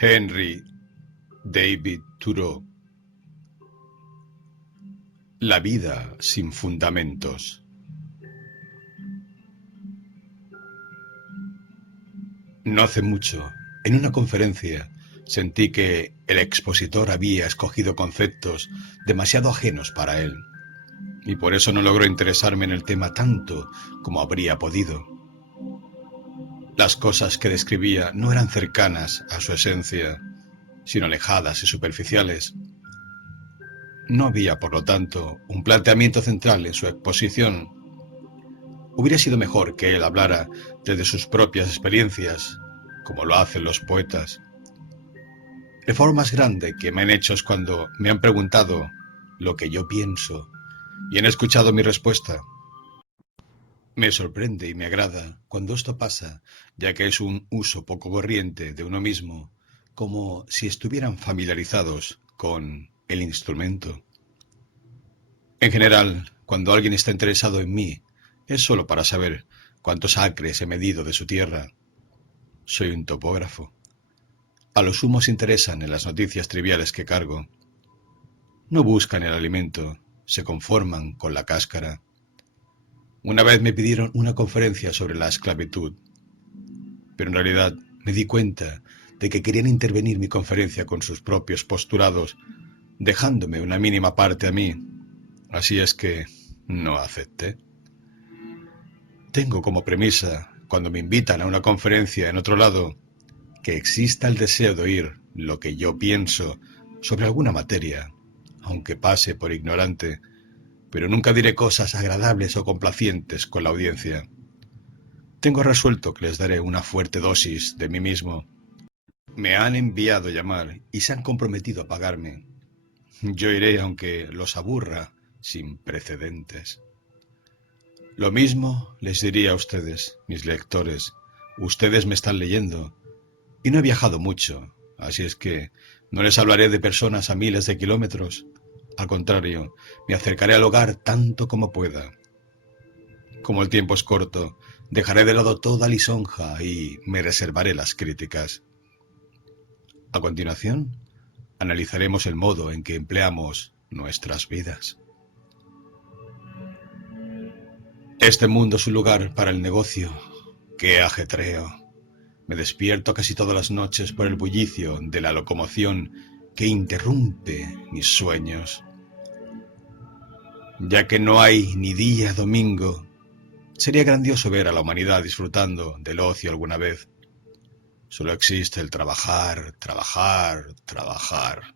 Henry David Thoreau. La vida sin fundamentos. No hace mucho, en una conferencia, sentí que el expositor había escogido conceptos demasiado ajenos para él, y por eso no logró interesarme en el tema tanto como habría podido. Las cosas que describía no eran cercanas a su esencia, sino alejadas y superficiales. No había, por lo tanto, un planteamiento central en su exposición. Hubiera sido mejor que él hablara desde sus propias experiencias, como lo hacen los poetas. El favor más grande que me han hecho es cuando me han preguntado lo que yo pienso y han escuchado mi respuesta. Me sorprende y me agrada cuando esto pasa, ya que es un uso poco corriente de uno mismo, como si estuvieran familiarizados con el instrumento. En general, cuando alguien está interesado en mí, es solo para saber cuántos acres he medido de su tierra. Soy un topógrafo. A lo sumo se interesan en las noticias triviales que cargo. No buscan el alimento, se conforman con la cáscara. Una vez me pidieron una conferencia sobre la esclavitud, pero en realidad me di cuenta de que querían intervenir mi conferencia con sus propios postulados, dejándome una mínima parte a mí. Así es que no acepté. Tengo como premisa, cuando me invitan a una conferencia en otro lado, que exista el deseo de oír lo que yo pienso sobre alguna materia, aunque pase por ignorante, pero nunca diré cosas agradables o complacientes con la audiencia. Tengo resuelto que les daré una fuerte dosis de mí mismo. Me han enviado llamar y se han comprometido a pagarme. Yo iré aunque los aburra, sin precedentes. Lo mismo les diría a ustedes, mis lectores. Ustedes me están leyendo, y no he viajado mucho, así es que no les hablaré de personas a miles de kilómetros. Al contrario, me acercaré al hogar tanto como pueda. Como el tiempo es corto, dejaré de lado toda lisonja y me reservaré las críticas. A continuación, analizaremos el modo en que empleamos nuestras vidas. Este mundo es un lugar para el negocio. ¡Qué ajetreo! Me despierto casi todas las noches por el bullicio de la locomoción que interrumpe mis sueños. Ya que no hay ni día domingo, sería grandioso ver a la humanidad disfrutando del ocio alguna vez. Solo existe el trabajar, trabajar, trabajar.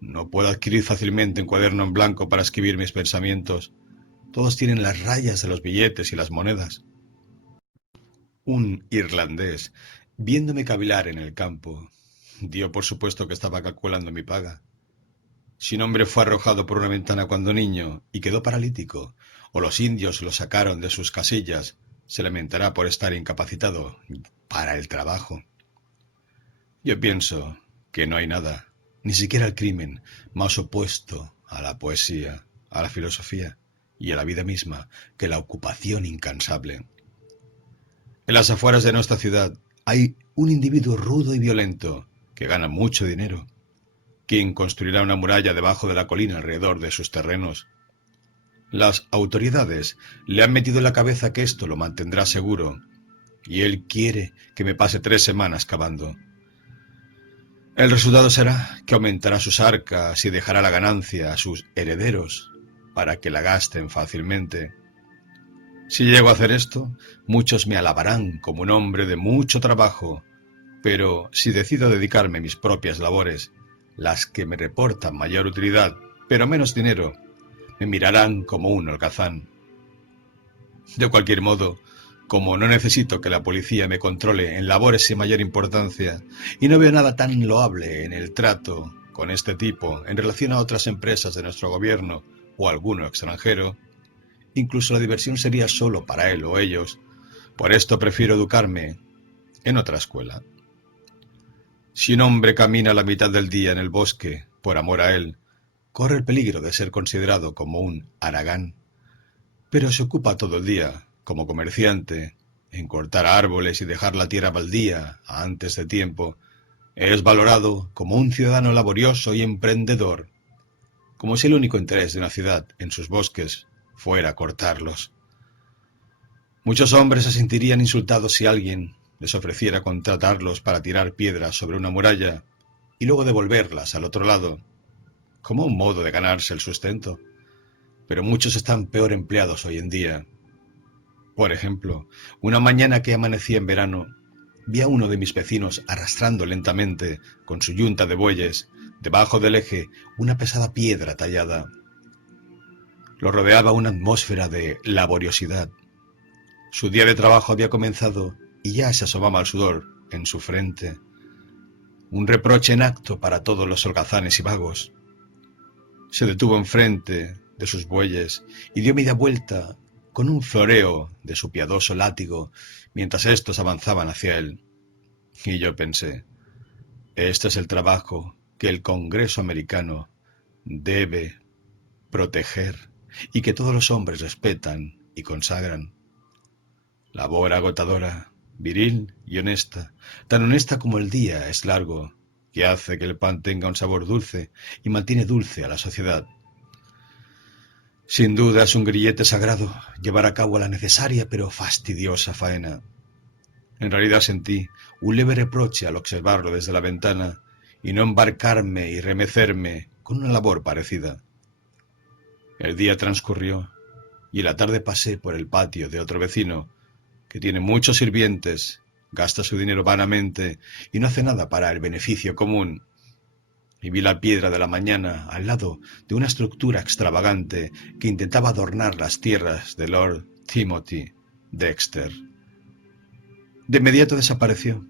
No puedo adquirir fácilmente un cuaderno en blanco para escribir mis pensamientos. Todos tienen las rayas de los billetes y las monedas. Un irlandés, viéndome cavilar en el campo, dio por supuesto que estaba calculando mi paga. Si un hombre fue arrojado por una ventana cuando niño y quedó paralítico, o los indios lo sacaron de sus casillas, se lamentará por estar incapacitado para el trabajo. Yo pienso que no hay nada, ni siquiera el crimen, más opuesto a la poesía, a la filosofía y a la vida misma que la ocupación incansable. En las afueras de nuestra ciudad hay un individuo rudo y violento que gana mucho dinero. ¿Quién construirá una muralla debajo de la colina alrededor de sus terrenos? Las autoridades le han metido en la cabeza que esto lo mantendrá seguro, y él quiere que me pase 3 semanas cavando. El resultado será que aumentará sus arcas y dejará la ganancia a sus herederos para que la gasten fácilmente. Si llego a hacer esto, muchos me alabarán como un hombre de mucho trabajo, pero si decido dedicarme a mis propias labores, las que me reportan mayor utilidad, pero menos dinero, me mirarán como un holgazán. De cualquier modo, como no necesito que la policía me controle en labores sin mayor importancia, y no veo nada tan loable en el trato con este tipo en relación a otras empresas de nuestro gobierno o alguno extranjero, incluso la diversión sería solo para él o ellos. Por esto prefiero educarme en otra escuela. Si un hombre camina la mitad del día en el bosque por amor a él, corre el peligro de ser considerado como un haragán. Pero se ocupa todo el día, como comerciante, en cortar árboles y dejar la tierra baldía antes de tiempo, Es valorado como un ciudadano laborioso y emprendedor, como si el único interés de una ciudad en sus bosques fuera cortarlos. Muchos hombres se sentirían insultados si alguien les ofreciera contratarlos para tirar piedras sobre una muralla y luego devolverlas al otro lado, como un modo de ganarse el sustento. Pero muchos están peor empleados hoy en día. Por ejemplo, una mañana que amanecía en verano, vi a uno de mis vecinos arrastrando lentamente, con su yunta de bueyes, debajo del eje, una pesada piedra tallada. Lo rodeaba una atmósfera de laboriosidad. Su día de trabajo había comenzado y ya se asomaba el sudor en su frente. Un reproche en acto para todos los holgazanes y vagos. Se detuvo enfrente de sus bueyes y dio media vuelta con un floreo de su piadoso látigo mientras éstos avanzaban hacia él. Y yo pensé, este es el trabajo que el Congreso americano debe proteger y que todos los hombres respetan y consagran. Labor agotadora, viril y honesta, tan honesta como el día es largo, que hace que el pan tenga un sabor dulce y mantiene dulce a la sociedad. Sin duda es un grillete sagrado llevar a cabo la necesaria pero fastidiosa faena. En realidad sentí un leve reproche al observarlo desde la ventana y no embarcarme y remecerme con una labor parecida. El día transcurrió y la tarde pasé por el patio de otro vecino que tiene muchos sirvientes, gasta su dinero vanamente y no hace nada para el beneficio común. Y vi la piedra de la mañana al lado de una estructura extravagante que intentaba adornar las tierras de Lord Timothy Dexter. De inmediato desapareció.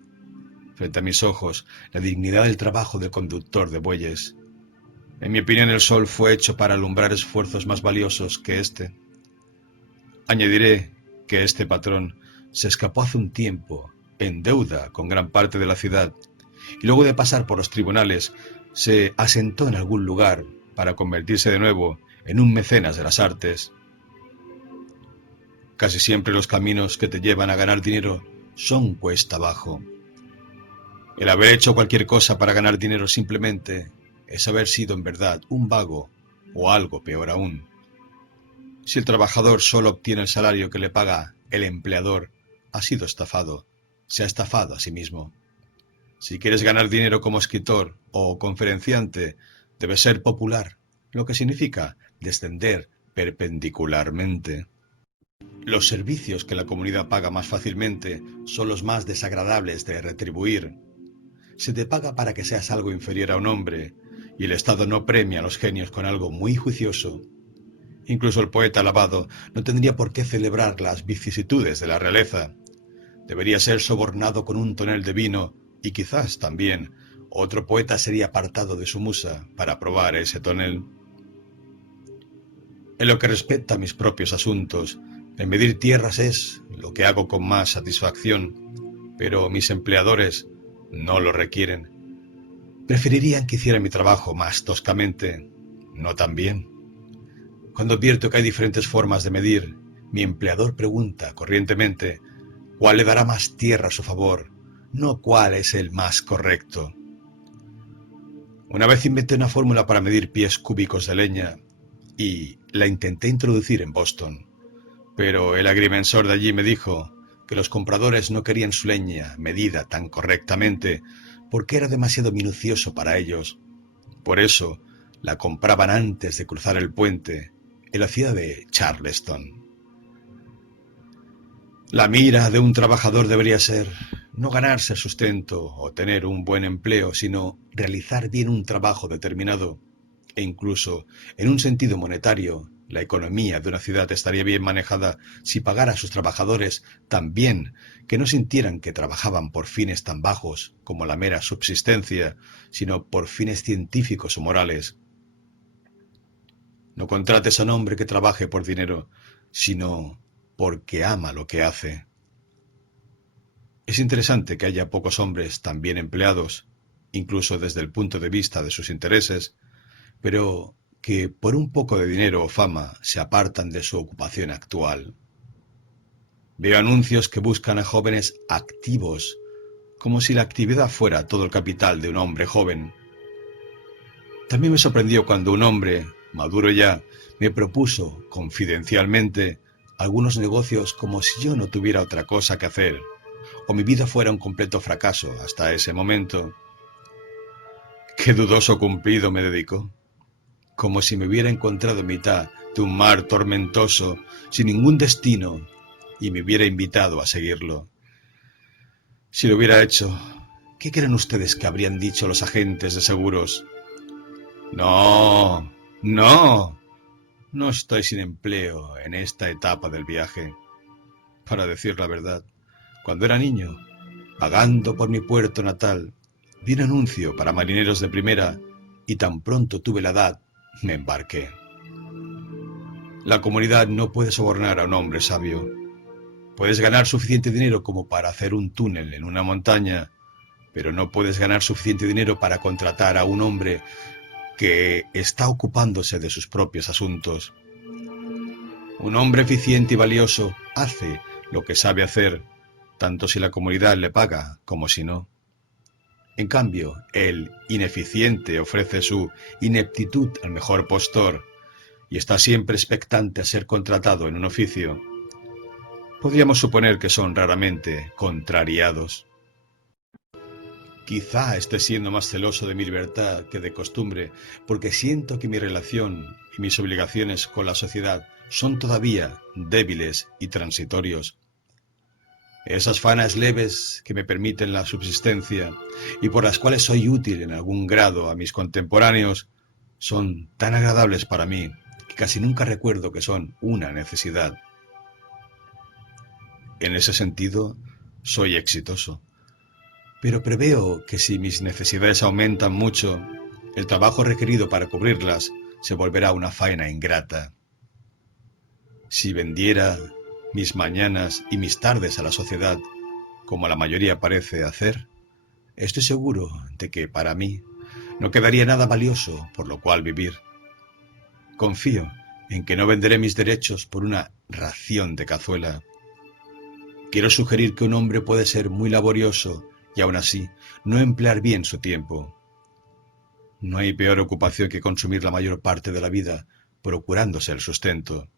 Frente a mis ojos, la dignidad del trabajo del conductor de bueyes. En mi opinión, el sol fue hecho para alumbrar esfuerzos más valiosos que este. Añadiré que este patrón se escapó hace un tiempo, en deuda con gran parte de la ciudad, y luego de pasar por los tribunales, se asentó en algún lugar para convertirse de nuevo en un mecenas de las artes. Casi siempre los caminos que te llevan a ganar dinero son cuesta abajo. El haber hecho cualquier cosa para ganar dinero simplemente es haber sido en verdad un vago o algo peor aún. Si el trabajador solo obtiene el salario que le paga el empleador, ha sido estafado, se ha estafado a sí mismo. Si quieres ganar dinero como escritor o conferenciante, debes ser popular, lo que significa descender perpendicularmente. Los servicios que la comunidad paga más fácilmente son los más desagradables de retribuir. Se te paga para que seas algo inferior a un hombre, y el Estado no premia a los genios con algo muy juicioso. Incluso el poeta alabado no tendría por qué celebrar las vicisitudes de la realeza. Debería ser sobornado con un tonel de vino y quizás también otro poeta sería apartado de su musa para probar ese tonel. En lo que respecta a mis propios asuntos, el medir tierras es lo que hago con más satisfacción, pero mis empleadores no lo requieren. Preferirían que hiciera mi trabajo más toscamente, no tan bien. Cuando advierto que hay diferentes formas de medir, mi empleador pregunta corrientemente cuál le dará más tierra a su favor, no cuál es el más correcto. Una vez inventé una fórmula para medir pies cúbicos de leña y la intenté introducir en Boston, pero el agrimensor de allí me dijo que los compradores no querían su leña medida tan correctamente porque era demasiado minucioso para ellos. Por eso la compraban antes de cruzar el puente en la ciudad de Charleston. La mira de un trabajador debería ser no ganarse el sustento o tener un buen empleo, sino realizar bien un trabajo determinado. E incluso, en un sentido monetario, la economía de una ciudad estaría bien manejada si pagara a sus trabajadores tan bien que no sintieran que trabajaban por fines tan bajos como la mera subsistencia, sino por fines científicos o morales. No contrates a un hombre que trabaje por dinero, sino porque ama lo que hace. Es interesante que haya pocos hombres tan bien empleados, incluso desde el punto de vista de sus intereses, pero que por un poco de dinero o fama se apartan de su ocupación actual. Veo anuncios que buscan a jóvenes activos como si la actividad fuera todo el capital de un hombre joven. También me sorprendió cuando un hombre, maduro ya, me propuso, confidencialmente, algunos negocios como si yo no tuviera otra cosa que hacer, o mi vida fuera un completo fracaso hasta ese momento. Qué dudoso cumplido me dedicó, como si me hubiera encontrado en mitad de un mar tormentoso, sin ningún destino, y me hubiera invitado a seguirlo. Si lo hubiera hecho, ¿qué creen ustedes que habrían dicho los agentes de seguros? No, no, no estoy sin empleo en esta etapa del viaje. Para decir la verdad, cuando era niño, vagando por mi puerto natal, vi un anuncio para marineros de primera y tan pronto tuve la edad, me embarqué. La comunidad no puede sobornar a un hombre sabio. Puedes ganar suficiente dinero como para hacer un túnel en una montaña, pero no puedes ganar suficiente dinero para contratar a un hombre que está ocupándose de sus propios asuntos. Un hombre eficiente y valioso hace lo que sabe hacer, tanto si la comunidad le paga como si no. En cambio, el ineficiente ofrece su ineptitud al mejor postor y está siempre expectante a ser contratado en un oficio. Podríamos suponer que son raramente contrariados. Quizá esté siendo más celoso de mi libertad que de costumbre, porque siento que mi relación y mis obligaciones con la sociedad son todavía débiles y transitorios. Esas faenas leves que me permiten la subsistencia y por las cuales soy útil en algún grado a mis contemporáneos son tan agradables para mí que casi nunca recuerdo que son una necesidad. En ese sentido, soy exitoso. Pero preveo que si mis necesidades aumentan mucho, el trabajo requerido para cubrirlas se volverá una faena ingrata. Si vendiera mis mañanas y mis tardes a la sociedad, como la mayoría parece hacer, estoy seguro de que para mí no quedaría nada valioso por lo cual vivir. Confío en que no venderé mis derechos por una ración de cazuela. Quiero sugerir que un hombre puede ser muy laborioso y aún así no emplear bien su tiempo. No hay peor ocupación que consumir la mayor parte de la vida procurándose el sustento.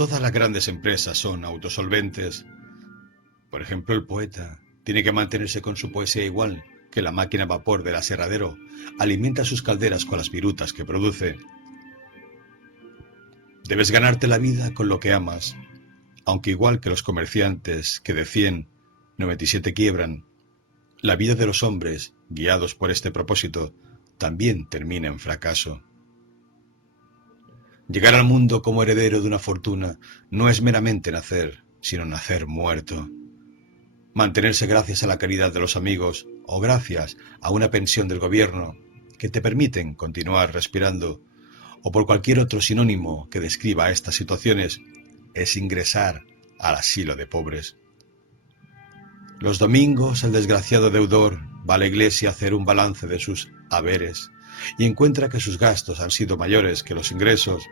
Todas las grandes empresas son autosolventes. Por ejemplo, el poeta tiene que mantenerse con su poesía igual que la máquina a vapor del aserradero alimenta sus calderas con las virutas que produce. Debes ganarte la vida con lo que amas, aunque igual que los comerciantes que de 100, 97 quiebran, la vida de los hombres, guiados por este propósito, también termina en fracaso. Llegar al mundo como heredero de una fortuna no es meramente nacer, sino nacer muerto. Mantenerse gracias a la caridad de los amigos o gracias a una pensión del gobierno que te permiten continuar respirando o por cualquier otro sinónimo que describa estas situaciones es ingresar al asilo de pobres. Los domingos el desgraciado deudor va a la iglesia a hacer un balance de sus haberes y encuentra que sus gastos han sido mayores que los ingresos.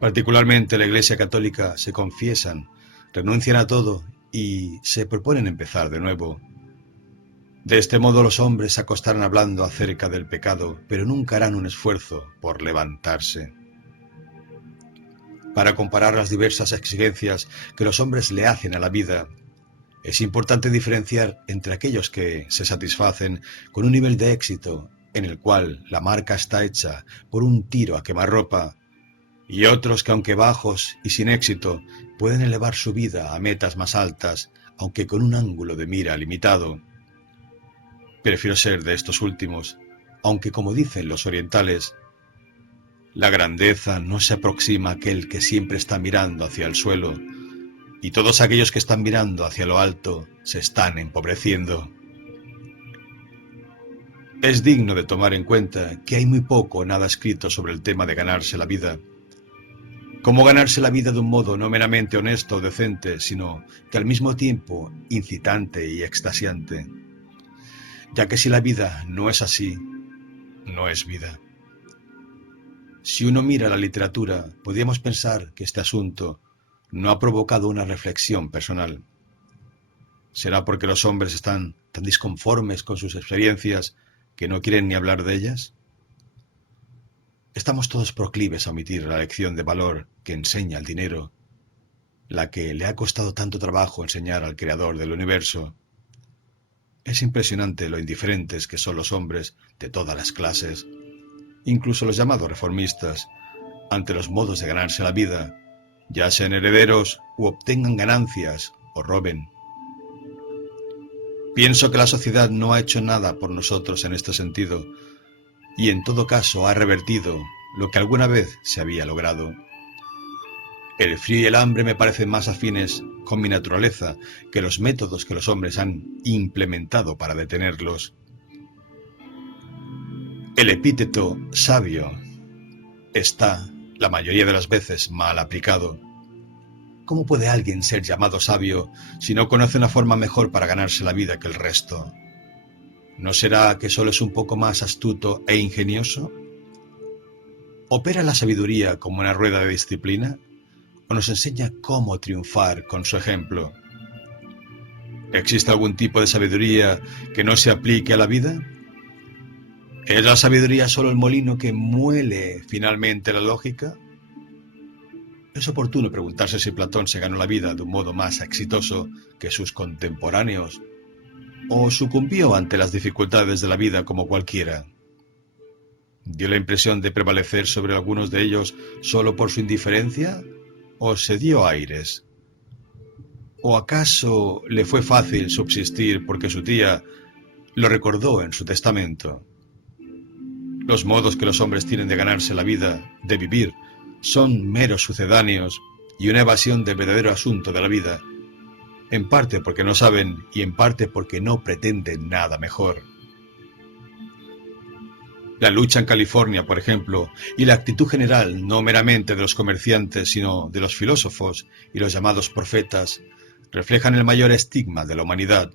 Particularmente la Iglesia Católica se confiesan, renuncian a todo y se proponen empezar de nuevo. De este modo los hombres se acostarán hablando acerca del pecado, pero nunca harán un esfuerzo por levantarse. Para comparar las diversas exigencias que los hombres le hacen a la vida, es importante diferenciar entre aquellos que se satisfacen con un nivel de éxito en el cual la marca está hecha por un tiro a quemarropa y otros que aunque bajos y sin éxito pueden elevar su vida a metas más altas aunque con un ángulo de mira limitado. Prefiero ser de estos últimos, aunque como dicen los orientales, la grandeza no se aproxima a aquel que siempre está mirando hacia el suelo, y todos aquellos que están mirando hacia lo alto se están empobreciendo. Es digno de tomar en cuenta que hay muy poco o nada escrito sobre el tema de ganarse la vida. Cómo ganarse la vida de un modo no meramente honesto o decente, sino que al mismo tiempo incitante y extasiante. Ya que si la vida no es así, no es vida. Si uno mira la literatura, podríamos pensar que este asunto no ha provocado una reflexión personal. ¿Será porque los hombres están tan disconformes con sus experiencias que no quieren ni hablar de ellas? Estamos todos proclives a omitir la lección de valor que enseña el dinero, la que le ha costado tanto trabajo enseñar al Creador del universo. Es impresionante lo indiferentes que son los hombres de todas las clases, incluso los llamados reformistas, ante los modos de ganarse la vida, ya sean herederos u obtengan ganancias o roben. Pienso que la sociedad no ha hecho nada por nosotros en este sentido, y en todo caso ha revertido lo que alguna vez se había logrado. El frío y el hambre me parecen más afines con mi naturaleza que los métodos que los hombres han implementado para detenerlos. El epíteto sabio está, la mayoría de las veces, mal aplicado. ¿Cómo puede alguien ser llamado sabio si no conoce una forma mejor para ganarse la vida que el resto? ¿No será que solo es un poco más astuto e ingenioso? ¿Opera la sabiduría como una rueda de disciplina? ¿O nos enseña cómo triunfar con su ejemplo? ¿Existe algún tipo de sabiduría que no se aplique a la vida? ¿Es la sabiduría solo el molino que muele finalmente la lógica? Es oportuno preguntarse si Platón se ganó la vida de un modo más exitoso que sus contemporáneos, o sucumbió ante las dificultades de la vida como cualquiera. ¿Dio la impresión de prevalecer sobre algunos de ellos solo por su indiferencia? ¿O se dio aires? ¿O acaso le fue fácil subsistir porque su tía lo recordó en su testamento? Los modos que los hombres tienen de ganarse la vida, de vivir, son meros sucedáneos y una evasión del verdadero asunto de la vida, en parte porque no saben y en parte porque no pretenden nada mejor. La lucha en California, por ejemplo, y la actitud general, no meramente de los comerciantes, sino de los filósofos y los llamados profetas, reflejan el mayor estigma de la humanidad,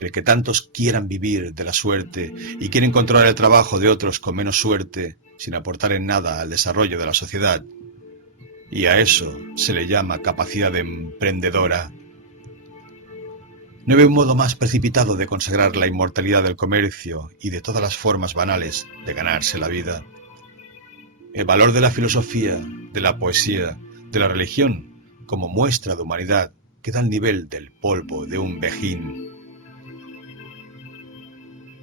el que tantos quieran vivir de la suerte y quieren controlar el trabajo de otros con menos suerte, sin aportar en nada al desarrollo de la sociedad. Y a eso se le llama capacidad emprendedora. No hay un modo más precipitado de consagrar la inmortalidad del comercio y de todas las formas banales de ganarse la vida. El valor de la filosofía, de la poesía, de la religión, como muestra de humanidad, queda al nivel del polvo de un vejín.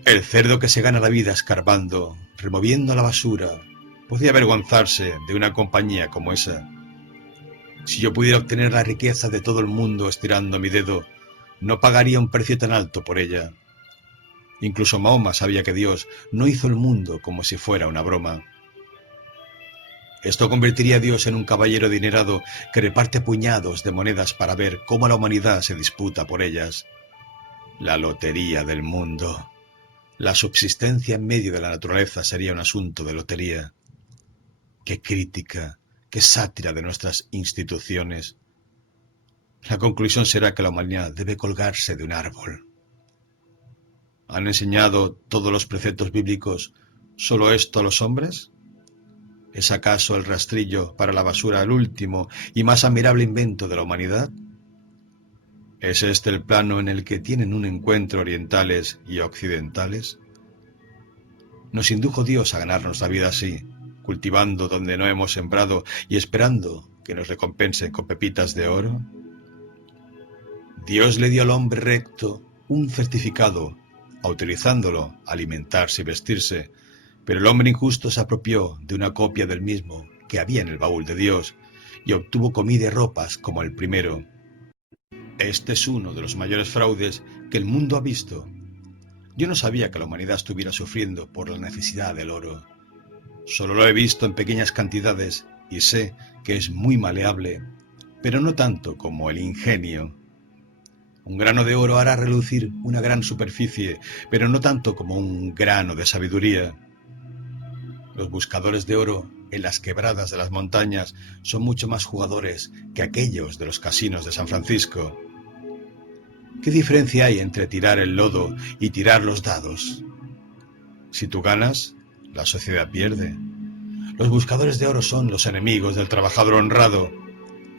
El cerdo que se gana la vida escarbando, removiendo la basura, podría avergonzarse de una compañía como esa. Si yo pudiera obtener la riqueza de todo el mundo estirando mi dedo, no pagaría un precio tan alto por ella. Incluso Mahoma sabía que Dios no hizo el mundo como si fuera una broma. Esto convertiría a Dios en un caballero adinerado que reparte puñados de monedas para ver cómo la humanidad se disputa por ellas. La lotería del mundo. La subsistencia en medio de la naturaleza sería un asunto de lotería. Qué crítica, qué sátira de nuestras instituciones. La conclusión será que la humanidad debe colgarse de un árbol. ¿Han enseñado todos los preceptos bíblicos solo esto a los hombres? ¿Es acaso el rastrillo para la basura el último y más admirable invento de la humanidad? ¿Es este el plano en el que tienen un encuentro orientales y occidentales? ¿Nos indujo Dios a ganarnos la vida así, cultivando donde no hemos sembrado y esperando que nos recompensen con pepitas de oro? Dios le dio al hombre recto un certificado, autorizándolo a alimentarse y vestirse, pero el hombre injusto se apropió de una copia del mismo que había en el baúl de Dios y obtuvo comida y ropas como el primero. Este es uno de los mayores fraudes que el mundo ha visto. Yo no sabía que la humanidad estuviera sufriendo por la necesidad del oro. Solo lo he visto en pequeñas cantidades y sé que es muy maleable, pero no tanto como el ingenio. Un grano de oro hará relucir una gran superficie, pero no tanto como un grano de sabiduría. Los buscadores de oro en las quebradas de las montañas son mucho más jugadores que aquellos de los casinos de San Francisco. ¿Qué diferencia hay entre tirar el lodo y tirar los dados? Si tú ganas, la sociedad pierde. Los buscadores de oro son los enemigos del trabajador honrado,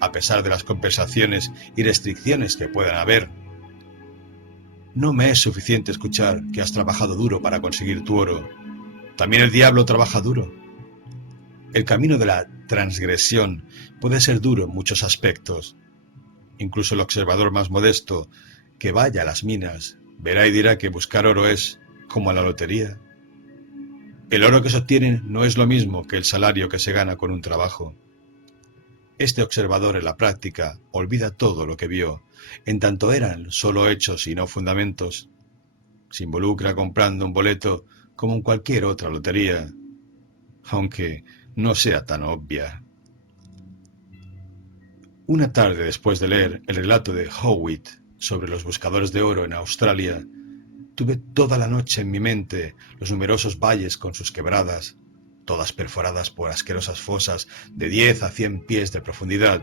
a pesar de las compensaciones y restricciones que puedan haber. No me es suficiente escuchar que has trabajado duro para conseguir tu oro. También el diablo trabaja duro. El camino de la transgresión puede ser duro en muchos aspectos. Incluso el observador más modesto que vaya a las minas verá y dirá que buscar oro es como a la lotería. El oro que se obtiene no es lo mismo que el salario que se gana con un trabajo. Este observador en la práctica olvida todo lo que vio, en tanto eran solo hechos y no fundamentos. Se involucra comprando un boleto como en cualquier otra lotería, aunque no sea tan obvia. Una tarde después de leer el relato de Howitt sobre los buscadores de oro en Australia, tuve toda la noche en mi mente los numerosos valles con sus quebradas, todas perforadas por asquerosas fosas de 10 a 100 pies de profundidad,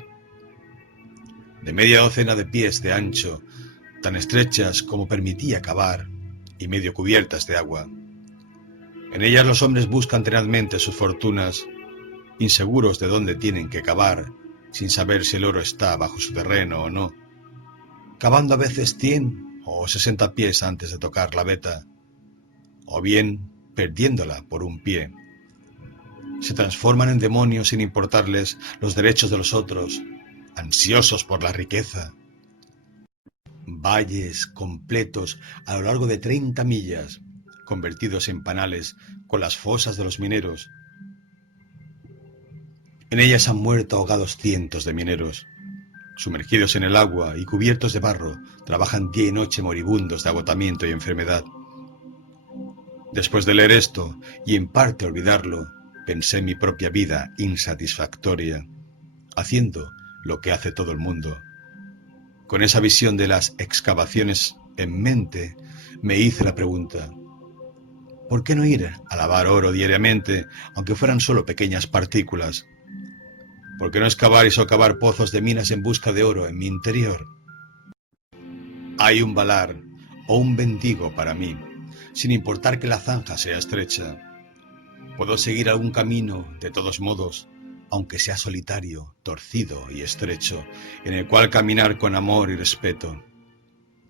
de media docena de pies de ancho, tan estrechas como permitía cavar y medio cubiertas de agua. En ellas los hombres buscan tenazmente sus fortunas, inseguros de dónde tienen que cavar, sin saber si el oro está bajo su terreno o no, cavando a veces 100 o 60 pies antes de tocar la veta, o bien perdiéndola por un pie. Se transforman en demonios sin importarles los derechos de los otros, ansiosos por la riqueza. Valles completos a lo largo de 30 millas, convertidos en panales con las fosas de los mineros. En ellas han muerto ahogados cientos de mineros. Sumergidos en el agua y cubiertos de barro, trabajan día y noche moribundos de agotamiento y enfermedad. Después de leer esto, y en parte olvidarlo, pensé en mi propia vida insatisfactoria, haciendo lo que hace todo el mundo. Con esa visión de las excavaciones en mente, me hice la pregunta: ¿por qué no ir a lavar oro diariamente, aunque fueran solo pequeñas partículas? ¿Por qué no excavar y socavar pozos de minas en busca de oro en mi interior? Hay un valar o un bendigo para mí, sin importar que la zanja sea estrecha. Puedo seguir algún camino, de todos modos, aunque sea solitario, torcido y estrecho, en el cual caminar con amor y respeto.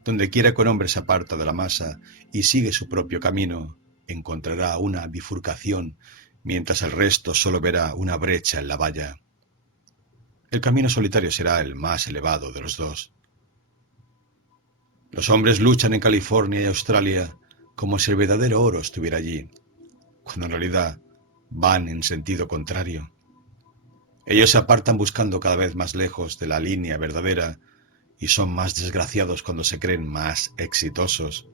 Donde quiera que un hombre se aparta de la masa y sigue su propio camino, encontrará una bifurcación, mientras el resto solo verá una brecha en la valla. El camino solitario será el más elevado de los dos. Los hombres luchan en California y Australia como si el verdadero oro estuviera allí, cuando en realidad van en sentido contrario. Ellos se apartan buscando cada vez más lejos de la línea verdadera y son más desgraciados cuando se creen más exitosos.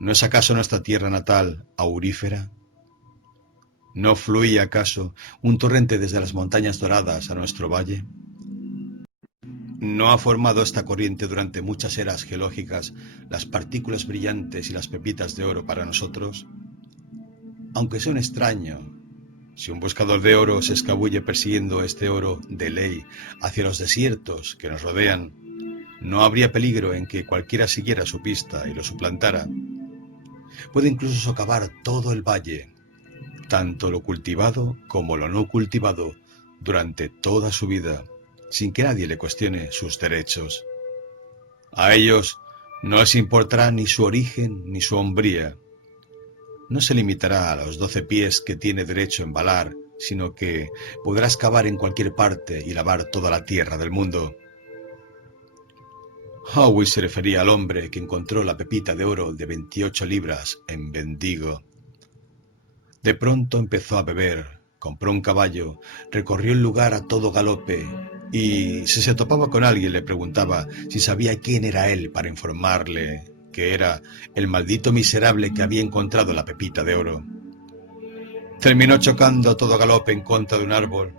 ¿No es acaso nuestra tierra natal aurífera? ¿No fluye acaso un torrente desde las montañas doradas a nuestro valle? ¿No ha formado esta corriente durante muchas eras geológicas las partículas brillantes y las pepitas de oro para nosotros? Aunque sea un extraño, si un buscador de oro se escabulle persiguiendo este oro de ley hacia los desiertos que nos rodean, no habría peligro en que cualquiera siguiera su pista y lo suplantara. Puede incluso socavar todo el valle, tanto lo cultivado como lo no cultivado, durante toda su vida, sin que nadie le cuestione sus derechos. A ellos no les importará ni su origen ni su hombría. No se limitará a los 12 pies que tiene derecho a embalar, sino que podrá excavar en cualquier parte y lavar toda la tierra del mundo. Howitt se refería al hombre que encontró la pepita de oro de 28 libras en Bendigo. De pronto empezó a beber, compró un caballo, recorrió el lugar a todo galope y, si se topaba con alguien, le preguntaba si sabía quién era él para informarle que era el maldito miserable que había encontrado la pepita de oro. Terminó chocando a todo galope en contra de un árbol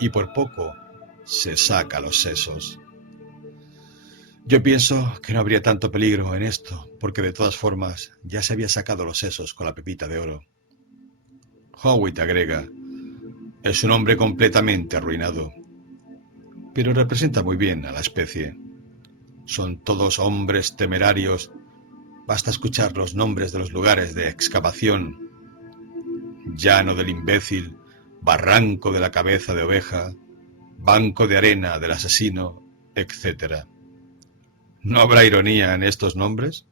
y por poco se saca los sesos. Yo pienso que no habría tanto peligro en esto, porque de todas formas ya se había sacado los sesos con la pepita de oro. Howitt agrega: es un hombre completamente arruinado, pero representa muy bien a la especie. Son todos hombres temerarios. Basta escuchar los nombres de los lugares de excavación: llano del imbécil, barranco de la cabeza de oveja, banco de arena del asesino, etc. ¿No habrá ironía en estos nombres?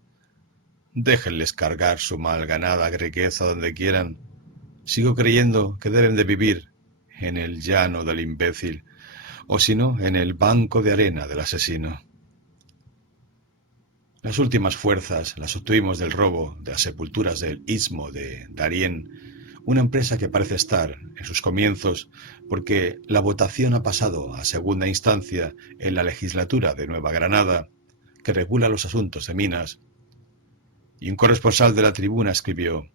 Déjenles cargar su mal ganada riqueza donde quieran. Sigo creyendo que deben de vivir en el llano del imbécil, o si no, en el banco de arena del asesino. Las últimas fuerzas las obtuvimos del robo de las sepulturas del Istmo de Darién, una empresa que parece estar en sus comienzos porque la votación ha pasado a segunda instancia en la legislatura de Nueva Granada, que regula los asuntos de minas, y un corresponsal de la Tribuna escribió: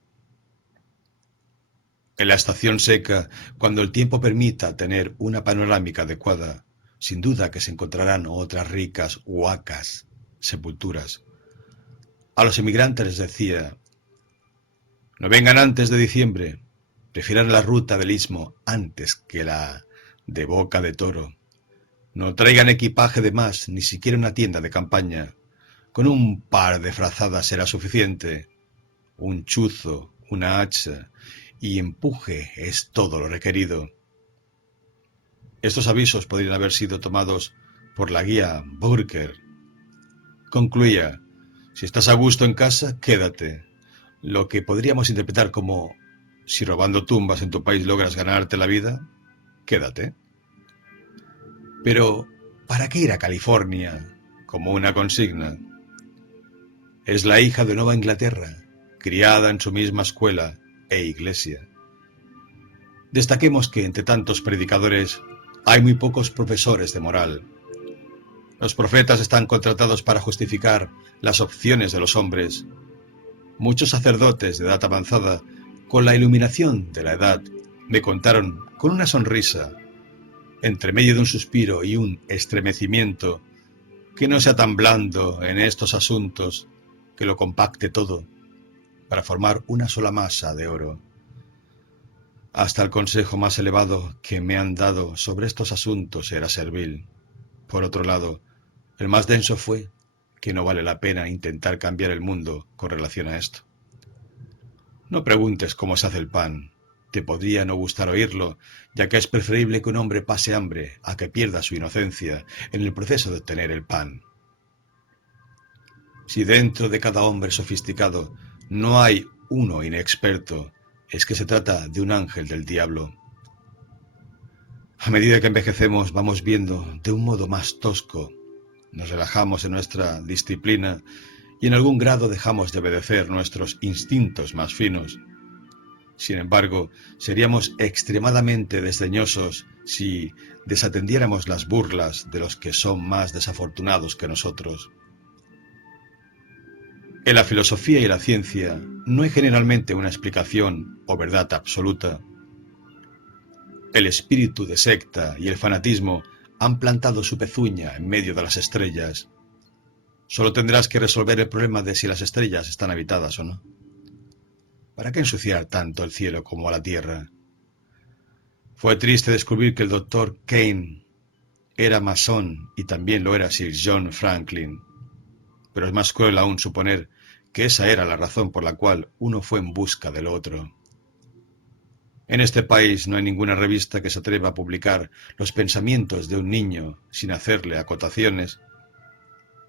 en la estación seca, cuando el tiempo permita tener una panorámica adecuada, sin duda que se encontrarán otras ricas huacas sepulturas. A los emigrantes les decía: no vengan antes de diciembre, prefieran la ruta del Istmo antes que la de Boca de Toro. No traigan equipaje de más, ni siquiera una tienda de campaña. Con un par de frazadas será suficiente. Un chuzo, una hacha y empuje es todo lo requerido. Estos avisos podrían haber sido tomados por la guía Burker. Concluía: si estás a gusto en casa, quédate. Lo que podríamos interpretar como: si robando tumbas en tu país logras ganarte la vida, quédate. Pero, ¿para qué ir a California como una consigna? Es la hija de Nueva Inglaterra, criada en su misma escuela e iglesia. Destaquemos que entre tantos predicadores hay muy pocos profesores de moral. Los profetas están contratados para justificar las opciones de los hombres. Muchos sacerdotes de edad avanzada, con la iluminación de la edad, me contaron con una sonrisa, entre medio de un suspiro y un estremecimiento, que no sea tan blando en estos asuntos, que lo compacte todo, para formar una sola masa de oro. Hasta el consejo más elevado que me han dado sobre estos asuntos era servil. Por otro lado, el más denso fue que no vale la pena intentar cambiar el mundo con relación a esto. No preguntes cómo se hace el pan. Te podría no gustar oírlo, ya que es preferible que un hombre pase hambre a que pierda su inocencia en el proceso de obtener el pan. Si dentro de cada hombre sofisticado no hay uno inexperto, es que se trata de un ángel del diablo. A medida que envejecemos vamos viendo de un modo más tosco, nos relajamos en nuestra disciplina y en algún grado dejamos de obedecer nuestros instintos más finos. Sin embargo, seríamos extremadamente desdeñosos si desatendiéramos las burlas de los que son más desafortunados que nosotros. En la filosofía y la ciencia no hay generalmente una explicación o verdad absoluta. El espíritu de secta y el fanatismo han plantado su pezuña en medio de las estrellas. Solo tendrás que resolver el problema de si las estrellas están habitadas o no. ¿Para qué ensuciar tanto el cielo como a la tierra? Fue triste descubrir que el doctor Kane era masón y también lo era Sir John Franklin. Pero es más cruel aún suponer que esa era la razón por la cual uno fue en busca del otro. En este país no hay ninguna revista que se atreva a publicar los pensamientos de un niño sin hacerle acotaciones.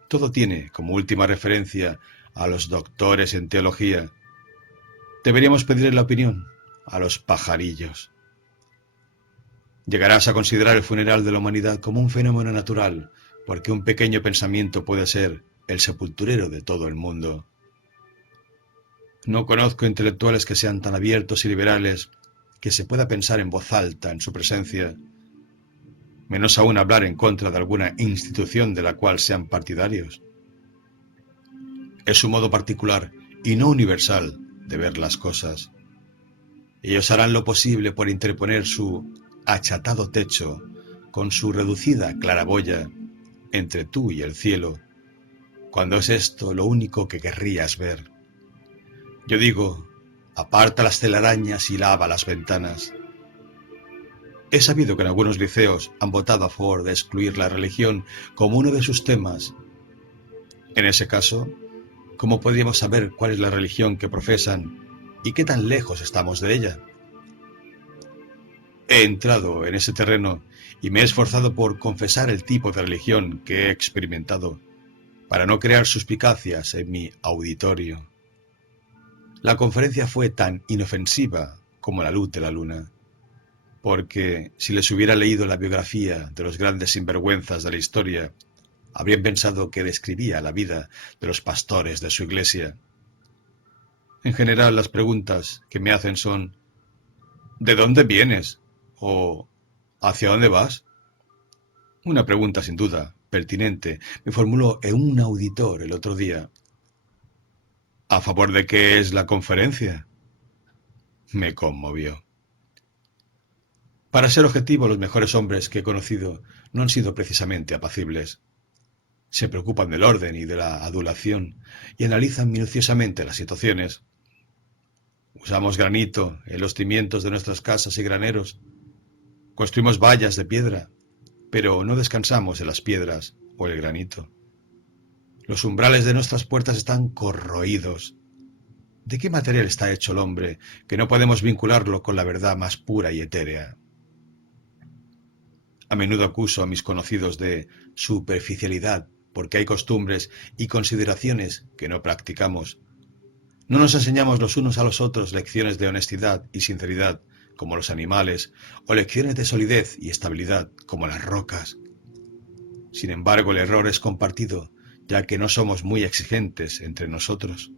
Todo tiene como última referencia a los doctores en teología. Deberíamos pedirle la opinión a los pajarillos. Llegarás a considerar el funeral de la humanidad como un fenómeno natural, porque un pequeño pensamiento puede ser el sepulturero de todo el mundo. No conozco intelectuales que sean tan abiertos y liberales que se pueda pensar en voz alta en su presencia, menos aún hablar en contra de alguna institución de la cual sean partidarios. Es su modo particular y no universal de ver las cosas. Ellos harán lo posible por interponer su achatado techo con su reducida claraboya entre tú y el cielo, cuando es esto lo único que querrías ver. Yo digo: aparta las telarañas y lava las ventanas. He sabido que en algunos liceos han votado a favor de excluir la religión como uno de sus temas. En ese caso, ¿cómo podríamos saber cuál es la religión que profesan y qué tan lejos estamos de ella? He entrado en ese terreno y me he esforzado por confesar el tipo de religión que he experimentado. para no crear suspicacias en mi auditorio. La conferencia fue tan inofensiva como la luz de la luna, porque si les hubiera leído la biografía de los grandes sinvergüenzas de la historia, habrían pensado que describía la vida de los pastores de su iglesia. En general, las preguntas que me hacen son: ¿de dónde vienes? ¿O hacia dónde vas? Una pregunta sin duda pertinente me formuló en un auditor el otro día. ¿A favor de qué es la conferencia? Me conmovió. Para ser objetivo, los mejores hombres que he conocido no han sido precisamente apacibles. Se preocupan del orden y de la adulación y analizan minuciosamente las situaciones. Usamos granito en los cimientos de nuestras casas y graneros. Construimos vallas de piedra, pero no descansamos en las piedras o el granito. Los umbrales de nuestras puertas están corroídos. ¿De qué material está hecho el hombre que no podemos vincularlo con la verdad más pura y etérea? A menudo acuso a mis conocidos de superficialidad porque hay costumbres y consideraciones que no practicamos. No nos enseñamos los unos a los otros lecciones de honestidad y sinceridad como los animales, o lecciones de solidez y estabilidad como las rocas. Sin embargo, el error es compartido, ya que no somos muy exigentes entre nosotros.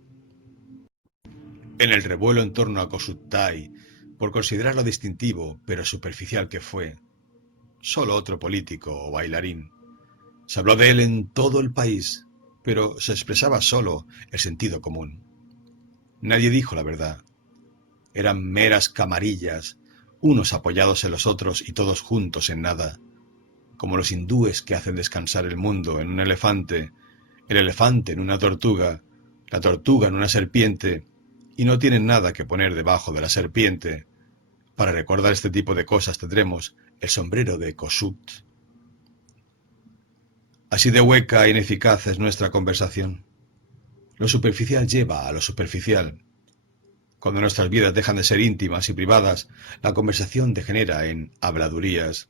En el revuelo en torno a Kossuttai, por considerarlo distintivo pero superficial que fue, solo otro político o bailarín, se habló de él en todo el país, pero se expresaba solo el sentido común. Nadie dijo la verdad. Eran meras camarillas, unos apoyados en los otros y todos juntos en nada, como los hindúes que hacen descansar el mundo en un elefante, el elefante en una tortuga, la tortuga en una serpiente, y no tienen nada que poner debajo de la serpiente. Para recordar este tipo de cosas tendremos el sombrero de Kossuth. Así de hueca e ineficaz es nuestra conversación. Lo superficial lleva a lo superficial. Cuando nuestras vidas dejan de ser íntimas y privadas, la conversación degenera en habladurías.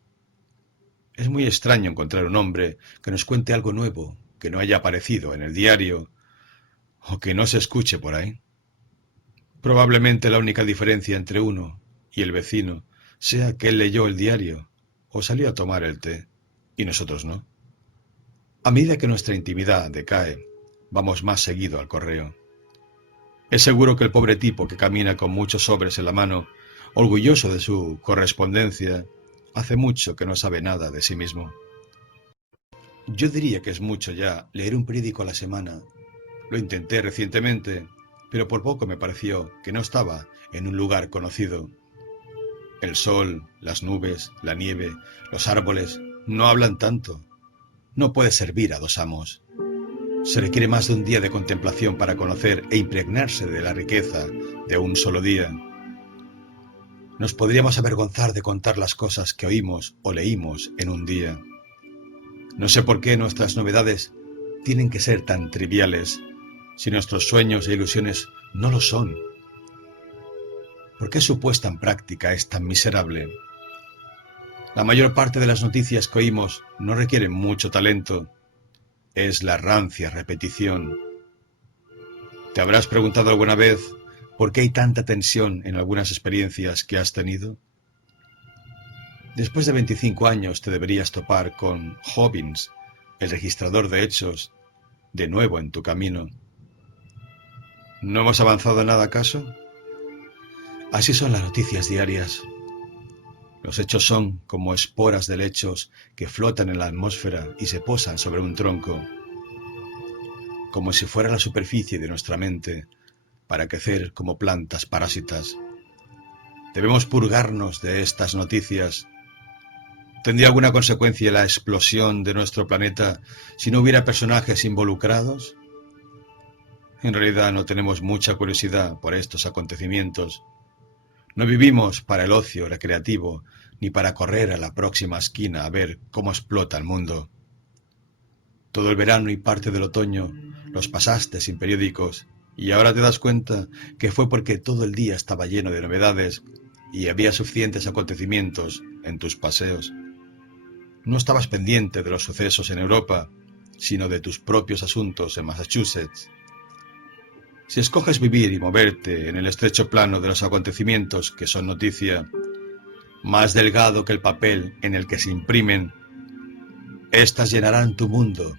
Es muy extraño encontrar un hombre que nos cuente algo nuevo, que no haya aparecido en el diario o que no se escuche por ahí. Probablemente la única diferencia entre uno y el vecino sea que él leyó el diario o salió a tomar el té y nosotros no. A medida que nuestra intimidad decae, vamos más seguido al correo. Es seguro que el pobre tipo que camina con muchos sobres en la mano, orgulloso de su correspondencia, hace mucho que no sabe nada de sí mismo. Yo diría que es mucho ya leer un periódico a la semana. Lo intenté recientemente, pero por poco me pareció que no estaba en un lugar conocido. El sol, las nubes, la nieve, los árboles no hablan tanto. No puede servir a dos amos. Se requiere más de un día de contemplación para conocer e impregnarse de la riqueza de un solo día. Nos podríamos avergonzar de contar las cosas que oímos o leímos en un día. No sé por qué nuestras novedades tienen que ser tan triviales, si nuestros sueños e ilusiones no lo son. ¿Por qué su puesta en práctica es tan miserable? La mayor parte de las noticias que oímos no requieren mucho talento. Es la rancia repetición. ¿Te habrás preguntado alguna vez por qué hay tanta tensión en algunas experiencias que has tenido? Después de 25 años te deberías topar con Hobbins, el registrador de hechos, de nuevo en tu camino. ¿No hemos avanzado nada acaso? Así son las noticias diarias. Los hechos son como esporas de helechos que flotan en la atmósfera y se posan sobre un tronco, como si fuera la superficie de nuestra mente, para crecer como plantas parásitas. Debemos purgarnos de estas noticias. ¿Tendría alguna consecuencia la explosión de nuestro planeta si no hubiera personajes involucrados? En realidad no tenemos mucha curiosidad por estos acontecimientos. No vivimos para el ocio recreativo, ni para correr a la próxima esquina a ver cómo explota el mundo. Todo el verano y parte del otoño los pasaste sin periódicos, y ahora te das cuenta que fue porque todo el día estaba lleno de novedades y había suficientes acontecimientos en tus paseos. No estabas pendiente de los sucesos en Europa, sino de tus propios asuntos en Massachusetts. Si escoges vivir y moverte en el estrecho plano de los acontecimientos que son noticia, más delgado que el papel en el que se imprimen, éstas llenarán tu mundo.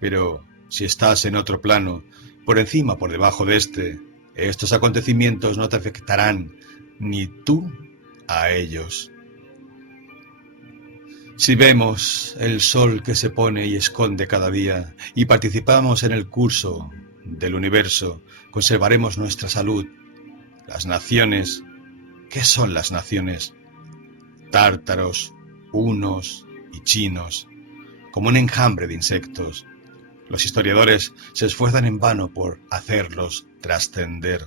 Pero si estás en otro plano, por encima o por debajo de este, estos acontecimientos no te afectarán, ni tú a ellos. Si vemos el sol que se pone y esconde cada día y participamos en el curso del universo, conservaremos nuestra salud. Las naciones, ¿qué son las naciones? Tártaros, hunos y chinos, como un enjambre de insectos. Los historiadores se esfuerzan en vano por hacerlos trascender.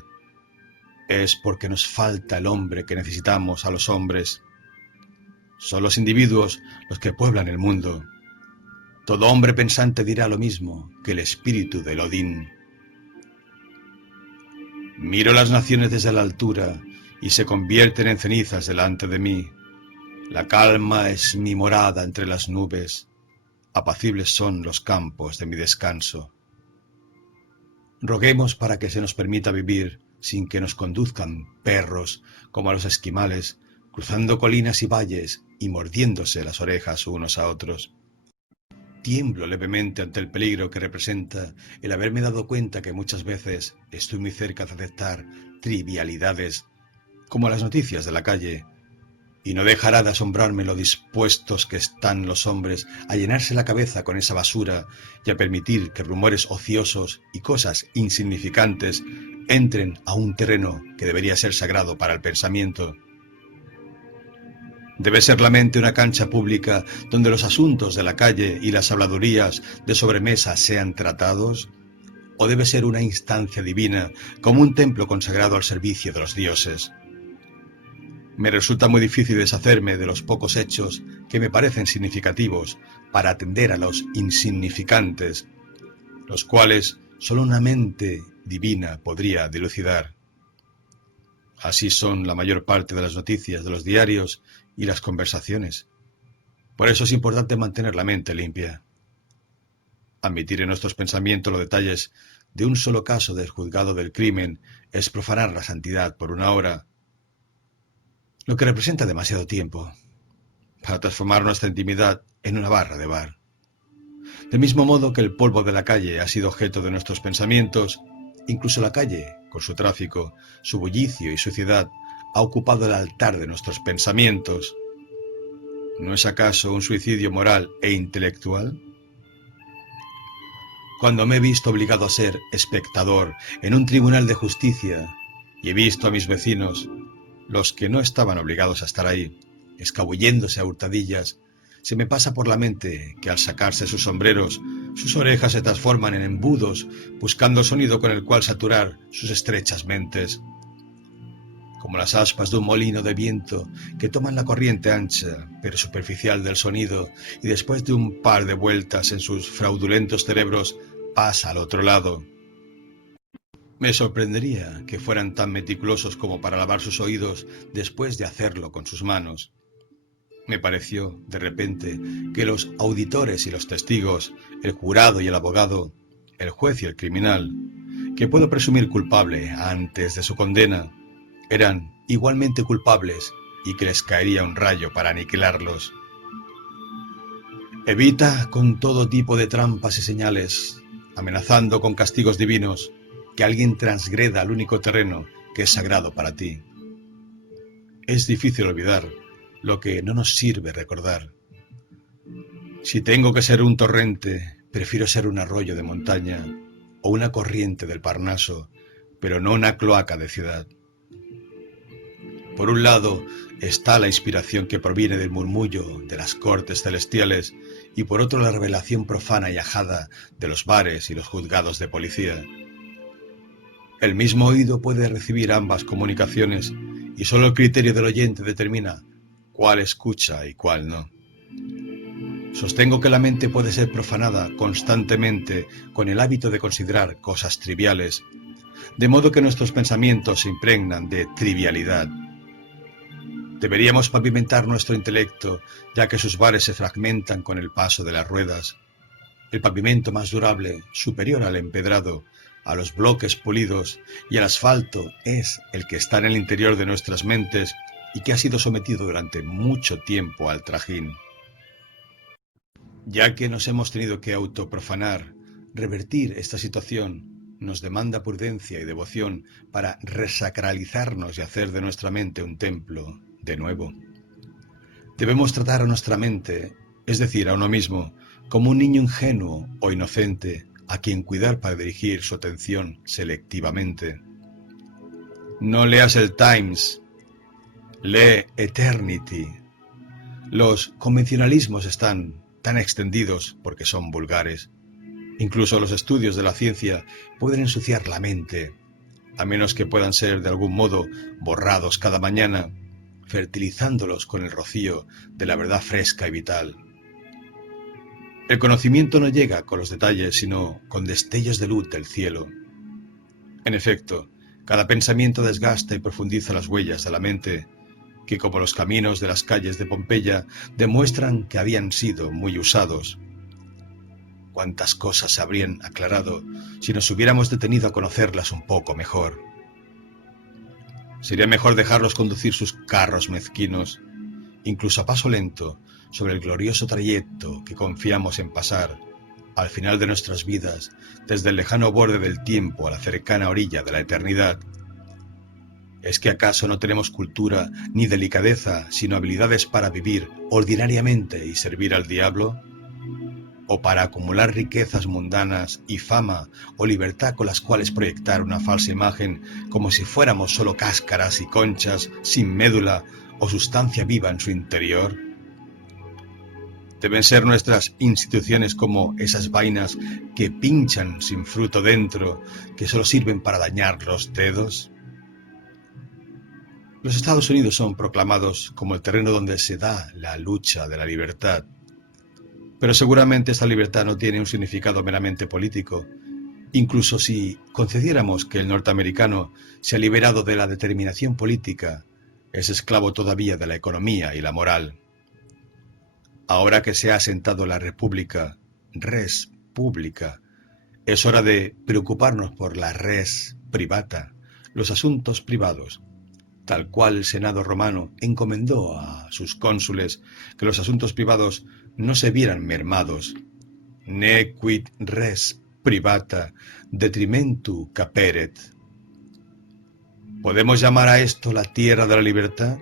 Es porque nos falta el hombre que necesitamos a los hombres. Son los individuos los que pueblan el mundo. Todo hombre pensante dirá lo mismo que el espíritu de Odín. Miro las naciones desde la altura y se convierten en cenizas delante de mí. La calma es mi morada entre las nubes. Apacibles son los campos de mi descanso. Roguemos para que se nos permita vivir sin que nos conduzcan perros como a los esquimales, cruzando colinas y valles y mordiéndose las orejas unos a otros. Tiemblo levemente ante el peligro que representa el haberme dado cuenta que muchas veces estoy muy cerca de aceptar trivialidades como las noticias de la calle, y no dejará de asombrarme lo dispuestos que están los hombres a llenarse la cabeza con esa basura y a permitir que rumores ociosos y cosas insignificantes entren a un terreno que debería ser sagrado para el pensamiento. ¿Debe ser la mente una cancha pública donde los asuntos de la calle y las habladurías de sobremesa sean tratados? ¿O debe ser una instancia divina como un templo consagrado al servicio de los dioses? Me resulta muy difícil deshacerme de los pocos hechos que me parecen significativos para atender a los insignificantes, los cuales solo una mente divina podría dilucidar. Así son la mayor parte de las noticias de los diarios y las conversaciones. Por eso es importante mantener la mente limpia. Admitir en nuestros pensamientos los detalles de un solo caso del juzgado del crimen es profanar la santidad por una hora, lo que representa demasiado tiempo para transformar nuestra intimidad en una barra de bar. Del mismo modo que el polvo de la calle ha sido objeto de nuestros pensamientos, incluso la calle, con su tráfico, su bullicio y suciedad, ha ocupado el altar de nuestros pensamientos. ¿No es acaso un suicidio moral e intelectual? Cuando me he visto obligado a ser espectador en un tribunal de justicia y he visto a mis vecinos, los que no estaban obligados a estar ahí, escabulléndose a hurtadillas, se me pasa por la mente que al sacarse sus sombreros, sus orejas se transforman en embudos, buscando el sonido con el cual saturar sus estrechas mentes. Como las aspas de un molino de viento que toman la corriente ancha pero superficial del sonido y después de un par de vueltas en sus fraudulentos cerebros pasa al otro lado. Me sorprendería que fueran tan meticulosos como para lavar sus oídos después de hacerlo con sus manos. Me pareció, de repente, que los auditores y los testigos, el jurado y el abogado, el juez y el criminal, que puedo presumir culpable antes de su condena, eran igualmente culpables y que les caería un rayo para aniquilarlos. Evita con todo tipo de trampas y señales, amenazando con castigos divinos, que alguien transgreda el único terreno que es sagrado para ti. Es difícil olvidar lo que no nos sirve recordar. Si tengo que ser un torrente, prefiero ser un arroyo de montaña o una corriente del Parnaso, pero no una cloaca de ciudad. Por un lado está la inspiración que proviene del murmullo de las cortes celestiales y por otro la revelación profana y ajada de los bares y los juzgados de policía. El mismo oído puede recibir ambas comunicaciones y solo el criterio del oyente determina cuál escucha y cuál no. Sostengo que la mente puede ser profanada constantemente con el hábito de considerar cosas triviales, de modo que nuestros pensamientos se impregnan de trivialidad. Deberíamos pavimentar nuestro intelecto, ya que sus bares se fragmentan con el paso de las ruedas. el pavimento más durable, superior al empedrado, a los bloques pulidos y al asfalto, es el que está en el interior de nuestras mentes y que ha sido sometido durante mucho tiempo al trajín. Ya que nos hemos tenido que autoprofanar, revertir esta situación nos demanda prudencia y devoción para resacralizarnos y hacer de nuestra mente un templo de nuevo. Debemos tratar a nuestra mente, es decir, a uno mismo, como un niño ingenuo o inocente a quien cuidar para dirigir su atención selectivamente. No leas el Times, lee Eternity. Los convencionalismos están tan extendidos porque son vulgares. Incluso los estudios de la ciencia pueden ensuciar la mente, a menos que puedan ser de algún modo borrados cada mañana, fertilizándolos con el rocío de la verdad fresca y vital. El conocimiento no llega con los detalles, sino con destellos de luz del cielo. En efecto, cada pensamiento desgasta y profundiza las huellas de la mente, que como los caminos de las calles de Pompeya demuestran que habían sido muy usados. Cuántas cosas se habrían aclarado si nos hubiéramos detenido a conocerlas un poco mejor. Sería mejor dejarlos conducir sus carros mezquinos, incluso a paso lento, sobre el glorioso trayecto que confiamos en pasar, al final de nuestras vidas, desde el lejano borde del tiempo a la cercana orilla de la eternidad. ¿Es que acaso no tenemos cultura ni delicadeza, sino habilidades para vivir ordinariamente y servir al diablo? ¿O para acumular riquezas mundanas y fama o libertad con las cuales proyectar una falsa imagen como si fuéramos solo cáscaras y conchas sin médula o sustancia viva en su interior? Deben ser nuestras instituciones como esas vainas que pinchan sin fruto dentro, que solo sirven para dañar los dedos. Los Estados Unidos son proclamados como el terreno donde se da la lucha de la libertad. Pero seguramente esta libertad no tiene un significado meramente político. Incluso si concediéramos que el norteamericano se ha liberado de la determinación política, es esclavo todavía de la economía y la moral. Ahora que se ha asentado la república, res pública, es hora de preocuparnos por la res privata, los asuntos privados, tal cual el Senado romano encomendó a sus cónsules que los asuntos privados no se vieran mermados. Ne quid res privata detrimentu caperet. ¿Podemos llamar a esto la tierra de la libertad?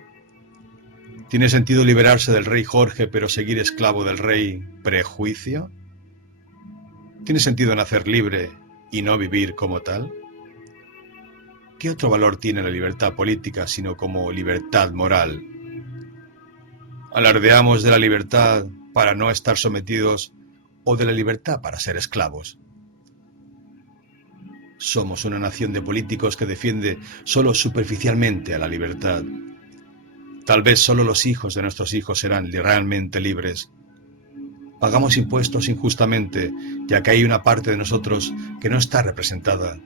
¿Tiene sentido liberarse del rey Jorge pero seguir esclavo del rey Prejuicio? ¿Tiene sentido nacer libre y no vivir como tal? ¿Qué otro valor tiene la libertad política sino como libertad moral? ¿Alardeamos de la libertad para no estar sometidos o de la libertad para ser esclavos? Somos una nación de políticos que defiende solo superficialmente a la libertad. Tal vez solo los hijos de nuestros hijos serán realmente libres. Pagamos impuestos injustamente, ya que hay una parte de nosotros que no está representada.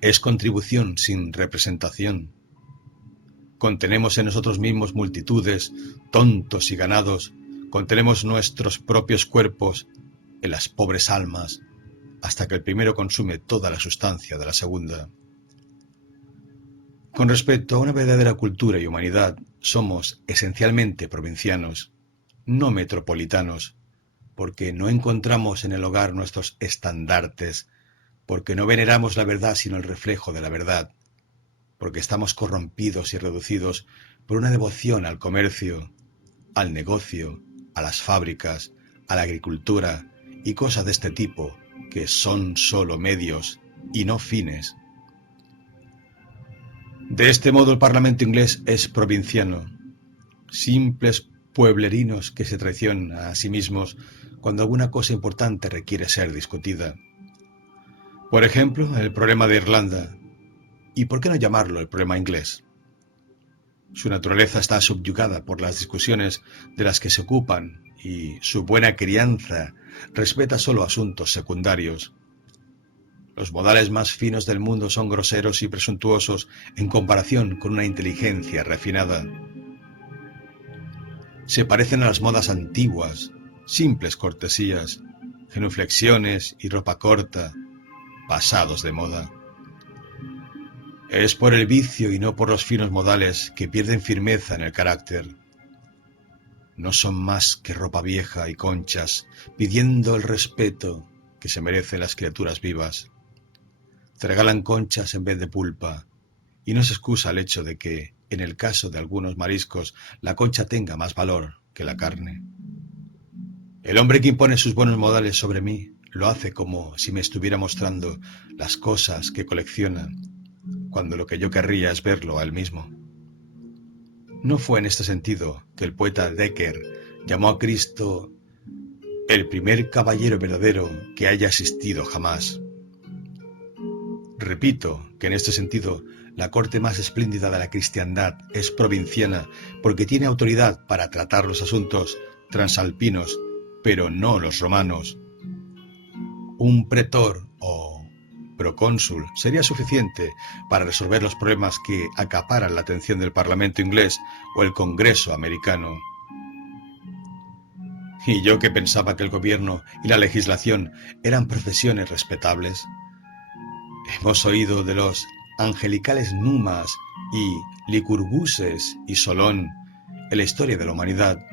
Es contribución sin representación. Contenemos en nosotros mismos multitudes, tontos y ganados. Contenemos nuestros propios cuerpos en las pobres almas, hasta que el primero consume toda la sustancia de la segunda. Con respecto a una verdadera cultura y humanidad, somos esencialmente provincianos, no metropolitanos, porque no encontramos en el hogar nuestros estandartes, porque no veneramos la verdad sino el reflejo de la verdad, porque estamos corrompidos y reducidos por una devoción al comercio, al negocio, a las fábricas, a la agricultura y cosas de este tipo que son solo medios y no fines. De este modo el Parlamento inglés es provinciano, simples pueblerinos que se traicionan a sí mismos cuando alguna cosa importante requiere ser discutida. Por ejemplo, el problema de Irlanda, y por qué no llamarlo el problema inglés. Su naturaleza está subyugada por las discusiones de las que se ocupan y su buena crianza respeta solo asuntos secundarios. Los modales más finos del mundo son groseros y presuntuosos en comparación con una inteligencia refinada. Se parecen a las modas antiguas, simples cortesías, genuflexiones y ropa corta, pasados de moda. Es por el vicio y no por los finos modales que pierden firmeza en el carácter. No son más que ropa vieja y conchas, pidiendo el respeto que se merecen las criaturas vivas. Te regalan conchas en vez de pulpa, y no se excusa el hecho de que, en el caso de algunos mariscos, la concha tenga más valor que la carne. El hombre que impone sus buenos modales sobre mí lo hace como si me estuviera mostrando las cosas que colecciona, cuando lo que yo querría es verlo a él mismo. No fue en este sentido que el poeta Dekker llamó a Cristo el primer caballero verdadero que haya existido jamás. Repito que en este sentido la corte más espléndida de la cristiandad es provinciana porque tiene autoridad para tratar los asuntos transalpinos, pero no los romanos. Un pretor o procónsul sería suficiente para resolver los problemas que acaparan la atención del Parlamento inglés o el Congreso americano. Y yo que pensaba que el gobierno y la legislación eran profesiones respetables. Hemos oído de los angelicales Numas y Licurguses y Solón en la historia de la humanidad,